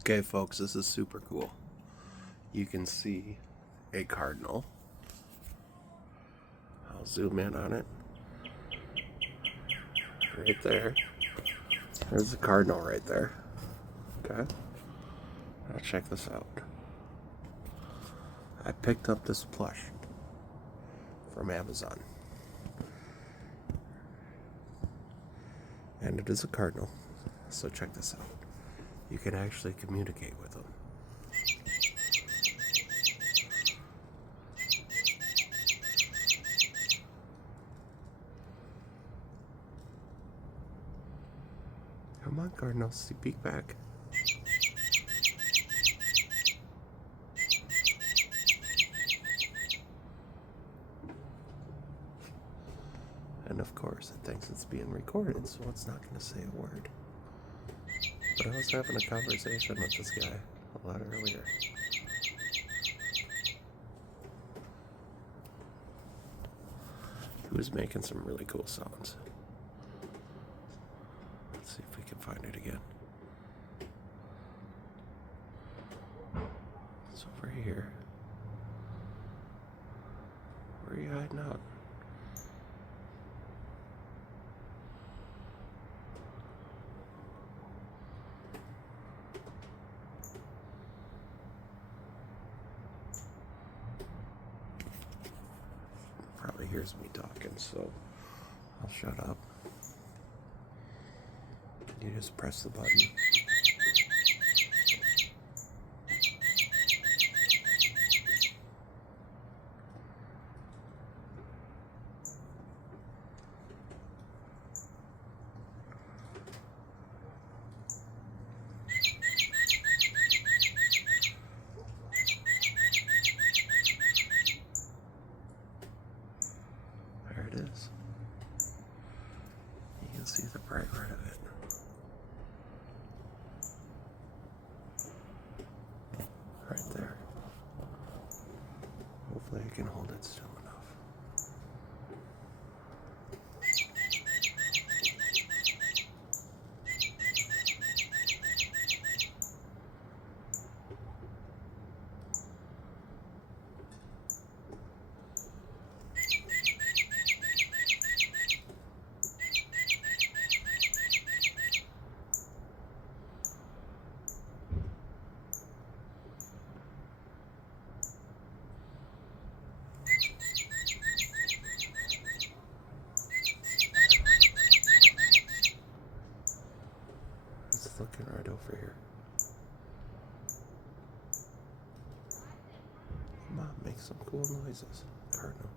Okay folks, this is super cool. You can see a cardinal. I'll zoom in on it. Right there. There's the cardinal right there. Okay. Now check this out. I picked up this plush from Amazon. And it is a cardinal. So check this out. You can actually communicate with them. Come on, Cardinal, speak back. And of course, it thinks it's being recorded, so it's not going to say a word. But I was having a conversation with this guy a lot earlier. He was making some really cool sounds. Let's see if we can find it again. It's over here. Where are you hiding out? Probably hears me talking, so I'll shut up. You just press the button. There it is. You can see the bright red of it. Right there. Hopefully I can hold it still enough. It's looking right over here. Come on, make some cool noises, Cardinal.